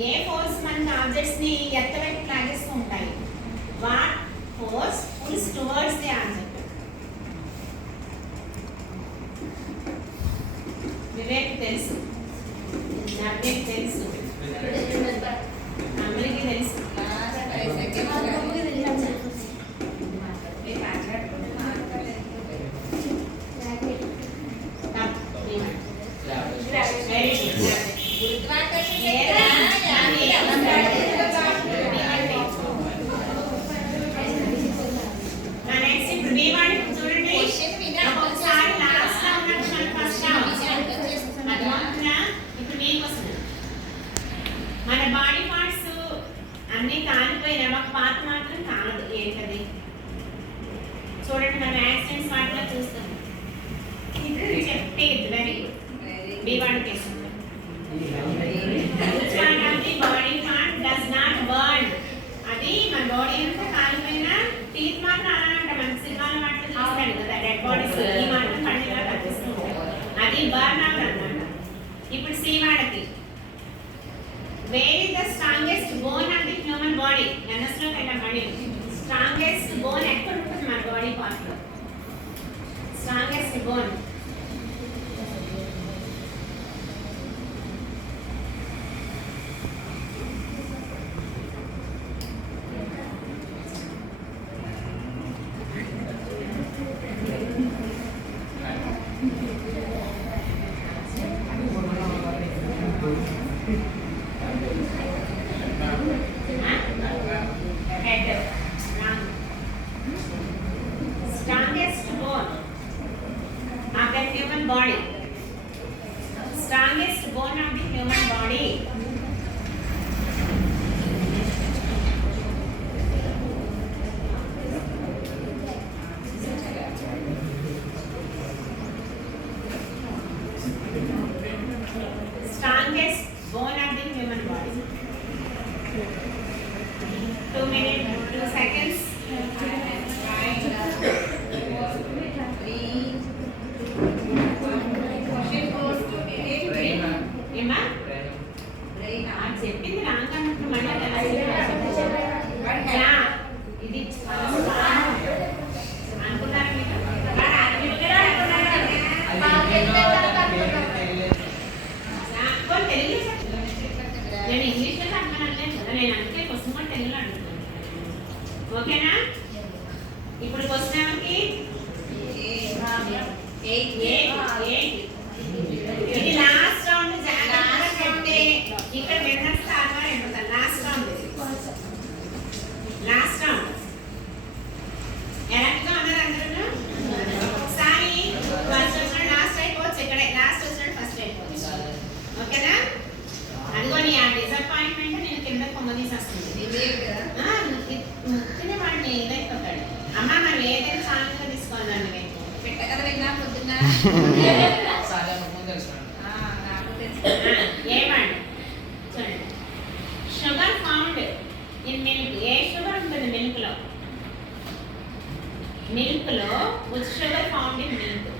ఏ ఫోర్స్ మనకి ఆబ్జెక్ట్స్ ని ఎత్తవైపు లాగేస్తూ ఉంటాయి? What force pulls towards the object? Vivek తెలుసు, నవ్యకి తెలుసు, అమలికి తెలుసు. మన బాడీ పార్ట్స్ అన్ని కాలిపోయినా ఒక పార్ట్ మాత్రం కాలదు. ఏంటది? చూడండి, మనం యాక్సిడెంట్స్ వాటిలో చూస్తాం. చెప్పేది very good. B one question. Which one of the body part does not burn? అది మన బాడీ అంతా కాలిపోయినా టీత్ మాత్రం అలా అంట. మన సినిమాల వాటిలో చూస్తాడు కదా, డెడ్ బాడీస్ ఈ మాత్రం పండుగ కనిపిస్తూ ఉంటాయి. అది బర్న్ అవుట్ అన్నమాట. ఇప్పుడు సి వాడకి where is the strongest bone of the human body? NS లో పెట్టమని strongest bone ఎక్కడ ఉంటుంది మన బాడీ పార్ట్ లో? strongest bone body. Strongest bone of the human body. Strongest bone of the human body. 2 minutes, 2 seconds. చెప్పింది రాంగ్ అన్నట్టు మళ్ళీ ఇది అనుకున్నారా మీరు? తెలుగు నేను ఇంగ్లీష్లో అర్థమనలేదు కదా, నేను అందుకే క్వశ్చన్ కూడా తెలుగులో అడుగుతాను. ఓకేనా? ఇప్పుడు క్వశ్చన్ ఎవరికి? ఇది లాస్ట్ రౌండ్. జాగ్రత్తగా చెప్తే ఇక్కడ విన్నర్స్ ఆడవారు అయిపోతారు. Last round, last round. ఎలాంటిగా ఉన్నారు అందరూ? ఒకసారి ఫస్ట్ వచ్చిన లాస్ట్ అయిపోవచ్చు, ఇక్కడే లాస్ట్ వచ్చిన ఫస్ట్ అయిపోవచ్చు. ఓకేనా? అనుకోని ఆ డిసప్పాయింట్మెంట్ నేను కింద కొమ్మదీసి వస్తుంది. ముఖ్యనే వాడిని ఇదైపోతాడు. అమ్మ మనం ఏదైనా సాంగ్గా తీసుకోవాలండి పెట్టగల విన్నా పొద్దున్న ఏమండి చూడండి. Sugar found in milk. ఏ షుగర్ ఉంటుంది మిల్క్ లో? మిల్క్ లో which sugar found in milk?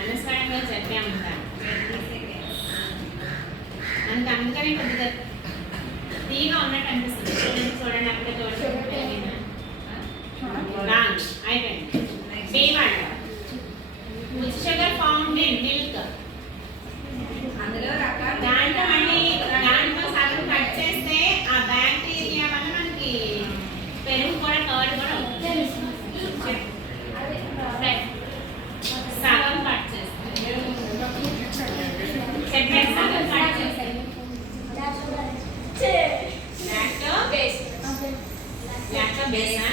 అనుసరంగా చెప్పామంటారు. అందుకని కొద్దిగా తీగా ఉన్నట్టు అనిపిస్తుంది. చూడండి చూడండి అప్పుడే చూడండి. అయిపోయింది. B1 which sugar found in milk? అందులో రకాల దాంట్లో మళ్ళీ దాంట్లో సగం కట్ చేస్తే ఆ బ్యాక్టీరియా వల్ల మనకి పెరుగు కూడా కర్డ్ కూడా అవుతుంది. సగం కట్ చేస్తే చెప్పండి. సగం కట్ చేస్తే లాక్టో బేస్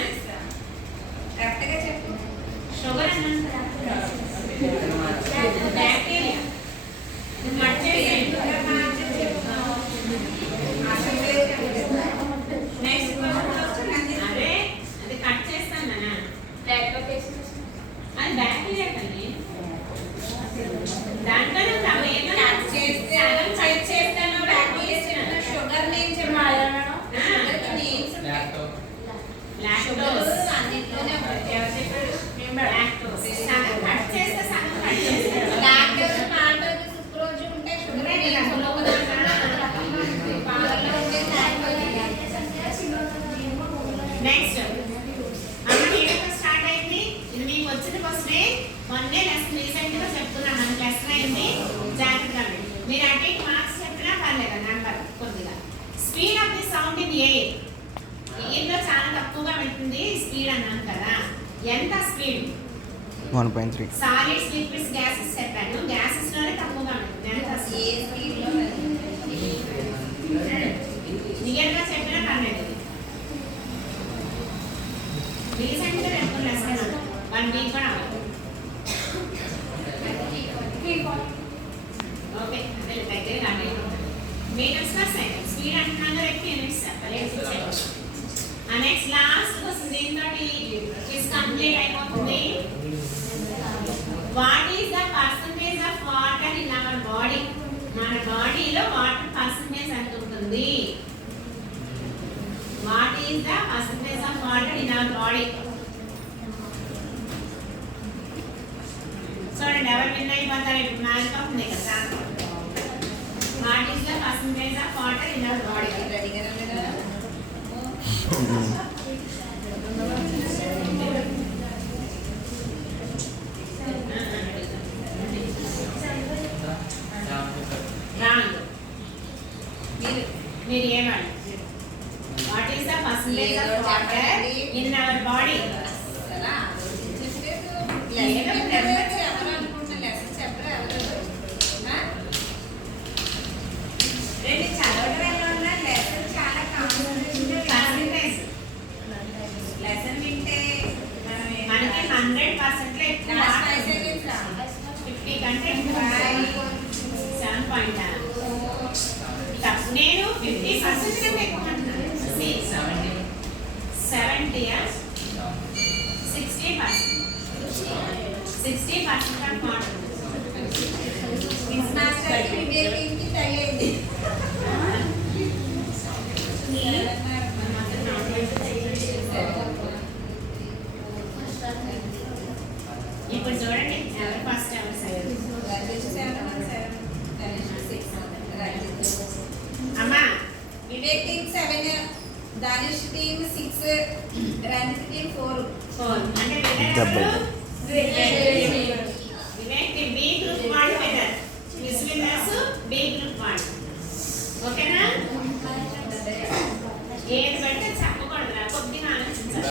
కరెక్ట్గా చెప్పు. షుగర్ అన్నాను బ్యాక్టీరియా కట్ చేసేయండి. అదే అది కట్ చేస్తాను నాన్న. అది బ్యాక్టీరియా కండి. దాంట్లో కట్ చేస్తాను బ్యాక్టీరియా. షుగర్ నేను చెప్పాలి. లాక్టోస్ అన్నిట్లోనే ఎవరు చెప్పారు? లాక్టోస్. సగం కట్ చేస్తే సగం కట్ మీరు అంటే మార్క్స్ చెప్పినా పర్లేదు నెంబర్ కొద్దిగా. Speed of the sound in air, ఎయిర్లో చాలా తక్కువగా వెళ్తుంది స్పీడ్ అన్నాను కదా, ఎంత స్పీడ్? 1.3. సాలిడ్స్ లిక్విడ్స్ గ్యాసెస్ చెప్పాను, గ్యాసెస్ లోనే తక్కువగా ఉంటుంది, ఎంత స్పీడ్? నియర్ గా చెప్పినా పర్లేదు. రీసెంట్ గా చెప్పుకున్న లెసన్ 1 వీక్ కూడా అవ్వదు. ఓకే అదే దగ్గర అదే మీటర్స్ పర్ సెకండ్ స్పీడ్ అంటున్నాను కదా, యూనిట్స్ చెప్పలేదు. నెక్స్ట్ లాస్ట్ క్వశ్చన్ దీంతో ఇస్ కంప్లీట్ అయిపోతుంది. What is the percentage of water in our body? మన బాడీలో వాటర్ పర్సంటేజ్ ఎంత ఉంటుంది? What is the percentage of water in our body? చూడండి ఎవరు విన్ అయిపోతారు, ఇప్పుడు మ్యాచ్ అవుతుంది కదా. What is the percentage of water in our body? మీరు ఏమండి? What is the percentage of water in our body? మనకి 100% ఎక్కువ 50 కంటే 7.9. నేను 50% కంటే ఎక్కువ అంటున్నాను. 60% ఆఫ్ వాటర్. ఇప్పుడు చూడండి ఎవరు ఫస్ట్ ఎవరు సెకండ్. అమ్మా Vivek team 7, Danish team 6, Ranjith team 4. అంటే డబ్బై.